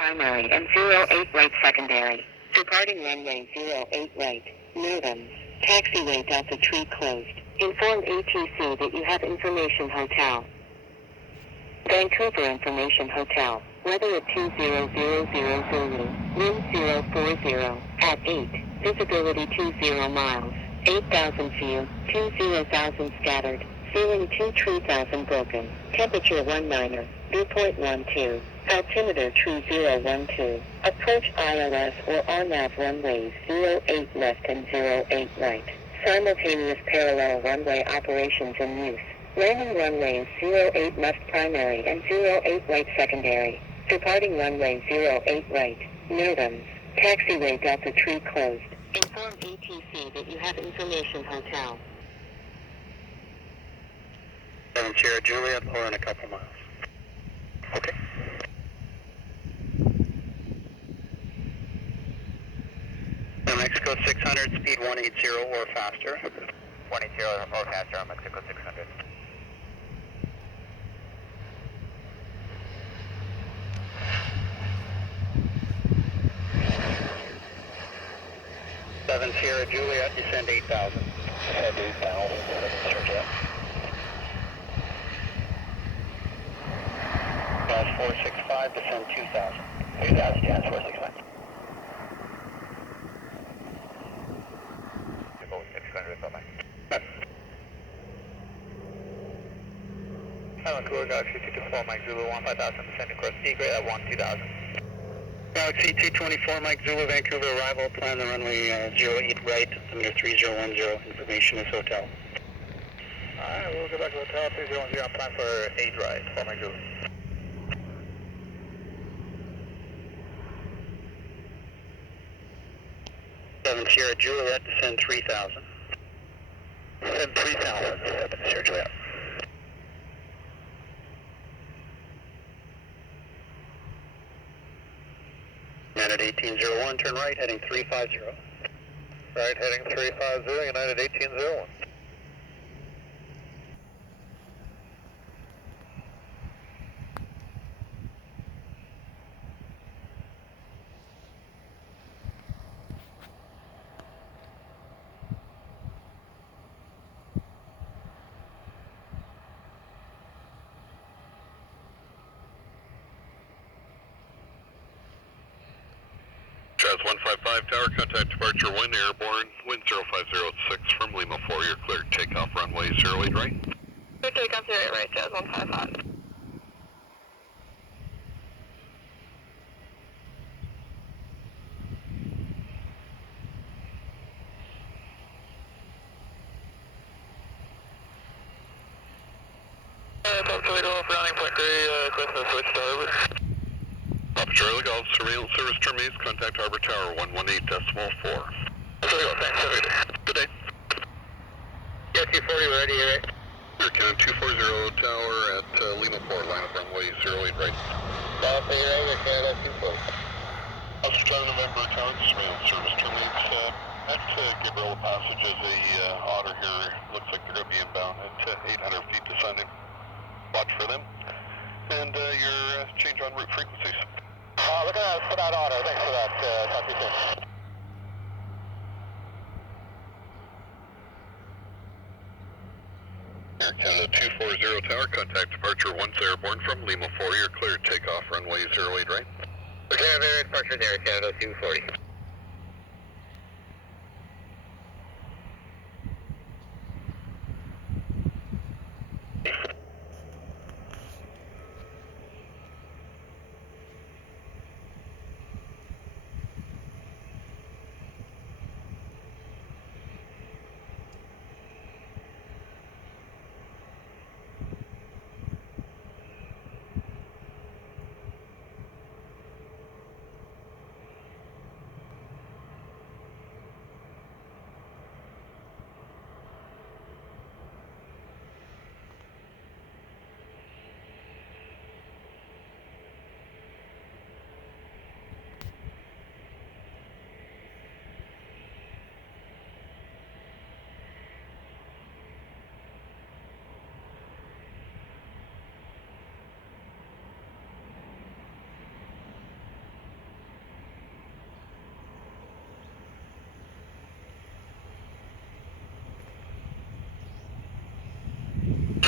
primary and 08 right secondary. Departing runway 08 right. Newlands. Taxiway Delta Tree closed. Inform ATC that you have Information Hotel. Vancouver Information Hotel. Weather at 2000 Zulu. Wind 040. At 8. Visibility 20 miles. 8,000 view. 20,000 scattered. Ceiling 23000 broken. Temperature 19. Dew point 12. Altimeter 3012. Approach ILS or RNAV runways 08 left and 08 right. Simultaneous parallel runway operations in use. Landing runways 08 left primary and 08 right secondary. Departing runway 08 right. Newlands. Taxiway Delta Tree closed. Inform ATC that you have Information Hotel. 7 Sierra Juliet, or in a couple miles. Okay. Mexico 600, speed 180 or faster. 180 or faster on Mexico 600. Seven Sierra Juliet, descend 8,000. Descend 8,000, Sierra Juliet. Gas 465, descend 2,000. 2,000, gas 465. 600, bye-bye. Vancouver Galaxy 224, Mike Zulu 15,000, descending across Seagate at 12,000. Galaxy 224, Mike Zulu, Vancouver arrival, plan the runway 08 right, altimeter 3010, information is hotel. Alright, we'll go back to hotel 3010 on plan for 8 right, for Mike Zulu. Seven Sierra Juliet, descend 3,000. Descend 3,000, 7 Sierra Juliet. United 1801, turn right, heading 350. Right, heading 350, United 1801. Jazz 155 Tower, contact departure 1 airborne, wind 0506 from Lima 4, you're cleared takeoff runway 08 right. Clear takeoff 08 right, Jazz 155. Top Toledo, grounding point 3, Christmas switch to over. Papa Charlie Golf, surveillance service terminates, contact Harbor Tower 118.4. Toledo, thanks, have a good day. Good day. Yeah, 240, we're ready, right? Air Canada 240 Tower at Lima 4, line up runway 08 right. Alpha, you're right, Air Canada 240. Oscar Charlie November Tower, surveillance service terminates at Gabriel Passage as a otter here. Looks like they're going to be inbound at 800 feet descending. Watch for them. And your change on route frequencies. Look at that, put out auto, thanks for that, talk to you soon. Air Canada 240 Tower, contact departure 1 airborne from Lima 4, you're cleared takeoff runway 08 right. Okay, Air departure there, Canada 240.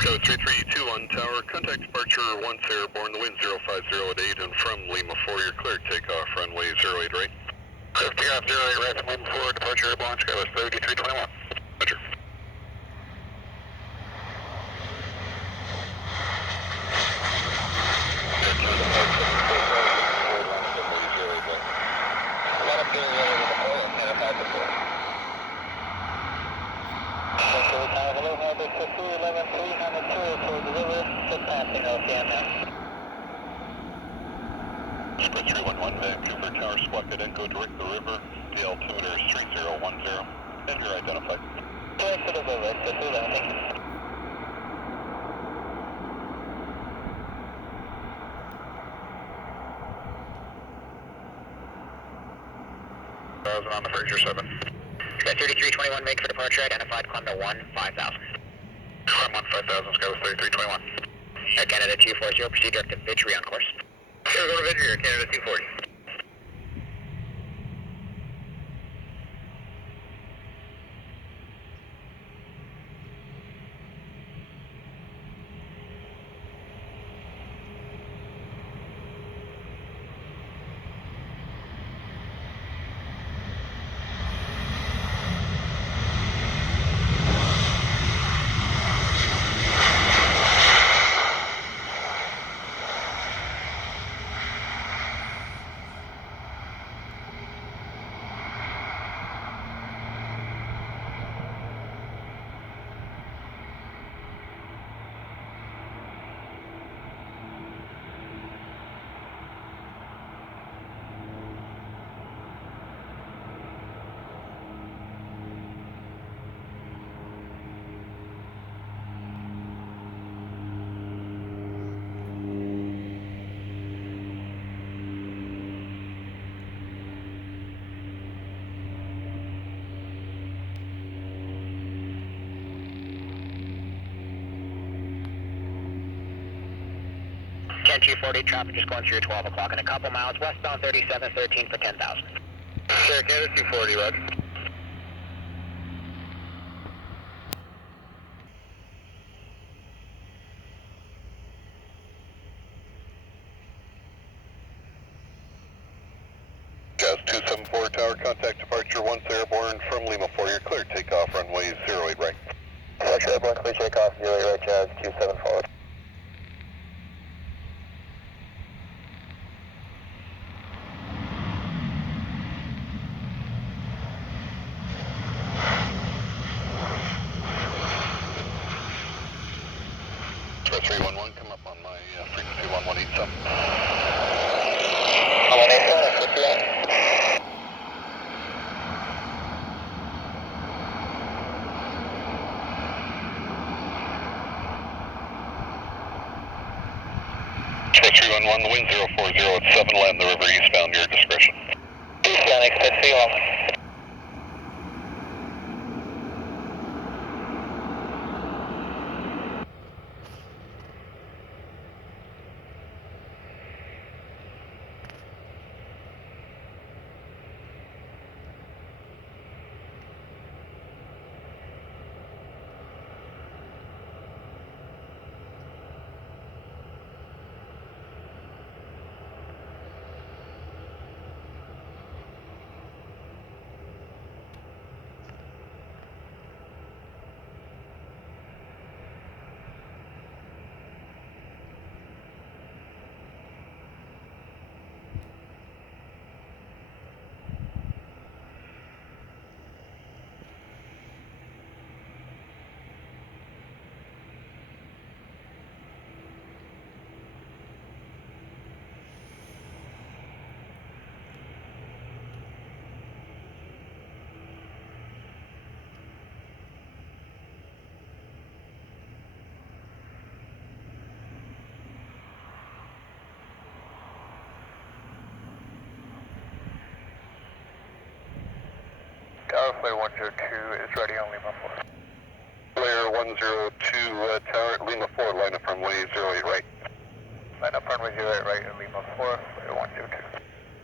Scout 3321 Tower, contact departure 10 airborne, the wind 050 at 8, and from Lima 4, you're clear takeoff, runway 08 right. Clear takeoff 08 right from Lima 4, departure airborne, Scout 3321. Roger. Square 311 Vancouver Tower, squawk at Echo, direct the river. The altimeter is 3010, and you're identified. Direct to the river, so 311, thank you. On the Fraser 7. Sky 3321, make for departure, identified, climb to 15000. Climb 15000, Sky 3321. Canada 240, proceed direct to Vidgery on course. Go to Vidgery, Canada 240. Ken 240, traffic just going through 12 o'clock in a couple miles, westbound 3713 for 10,000. Sure, Canada 240, Roger. Jazz 274 Tower, contact departure 10 airborne from Lima 4, you're clear takeoff, runway 08 right. Departure airborne, clear takeoff, 08 right, Jazz 274. Square 311, come up on my frequency 1187. I'm on A7, 59. Square 311, the wind 040 at 7, land the river eastbound, your discretion. Eastbound, expect 311. Flare 102 is ready on Lima 4. Flare 102 Tower, Lima 4, line up runway 08 right. Line up runway 08 right at Lima 4, Flare 102.